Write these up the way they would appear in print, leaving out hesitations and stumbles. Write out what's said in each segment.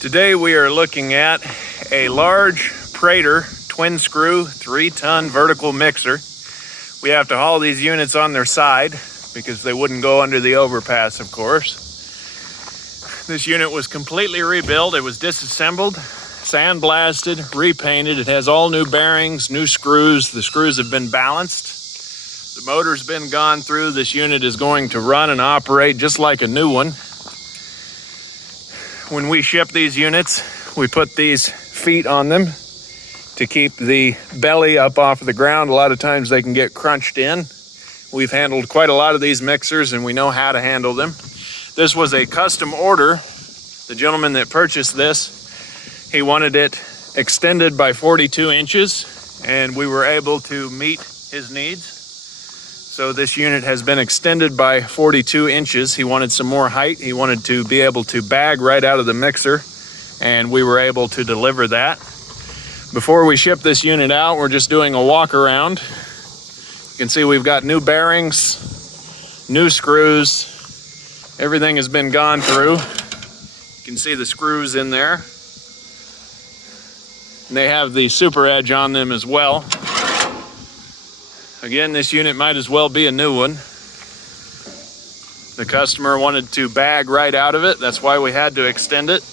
Today we are looking at a large Prater twin screw 3-ton vertical mixer. We have to haul these units on their side because they wouldn't go under the overpass, of course. This unit was completely rebuilt. It was disassembled, sandblasted, repainted. It has all new bearings, new screws. The screws have been balanced. The motor's been gone through. This unit is going to run and operate just like a new one. When we ship these units, we put these feet on them to keep the belly up off of the ground. A lot of times they can get crunched in. We've handled quite a lot of these mixers and we know how to handle them. This was a custom order. The gentleman that purchased this, he wanted it extended by 42 inches and we were able to meet his needs. So this unit has been extended by 42 inches. He wanted some more height. He wanted to be able to bag right out of the mixer and we were able to deliver that. Before we ship this unit out, we're just doing a walk around. You can see we've got new bearings, new screws. Everything has been gone through. You can see the screws in there. And they have the super edge on them as well. Again, this unit might as well be a new one. The customer wanted to bag right out of it. That's why we had to extend it.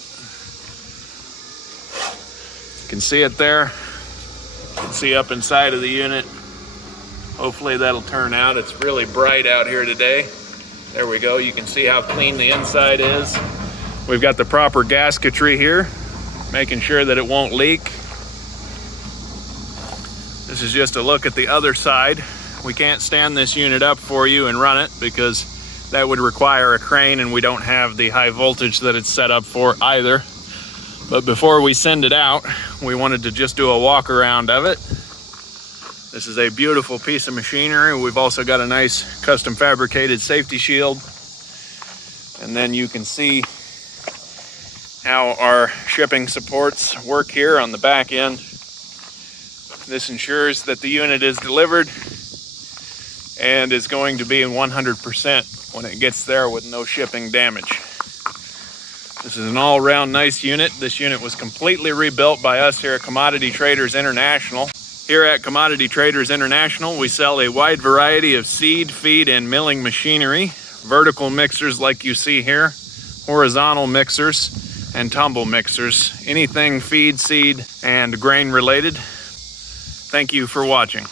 You can see it there. You can see up inside of the unit. Hopefully that'll turn out. It's really bright out here today. There we go. You can see how clean the inside is. We've got the proper gasketry here, making sure that it won't leak. This is just a look at the other side. We can't stand this unit up for you and run it because that would require a crane and we don't have the high voltage that it's set up for either. But before we send it out, we wanted to just do a walk around of it. This is a beautiful piece of machinery. We've also got a nice custom fabricated safety shield. And then you can see how our shipping supports work here on the back end. This ensures that the unit is delivered and is going to be in 100% when it gets there with no shipping damage. This is an all-around nice unit. This unit was completely rebuilt by us here at Commodity Traders International. Here at Commodity Traders International, we sell a wide variety of seed, feed, and milling machinery, vertical mixers like you see here, horizontal mixers, and tumble mixers. Anything feed, seed, and grain related. Thank you for watching.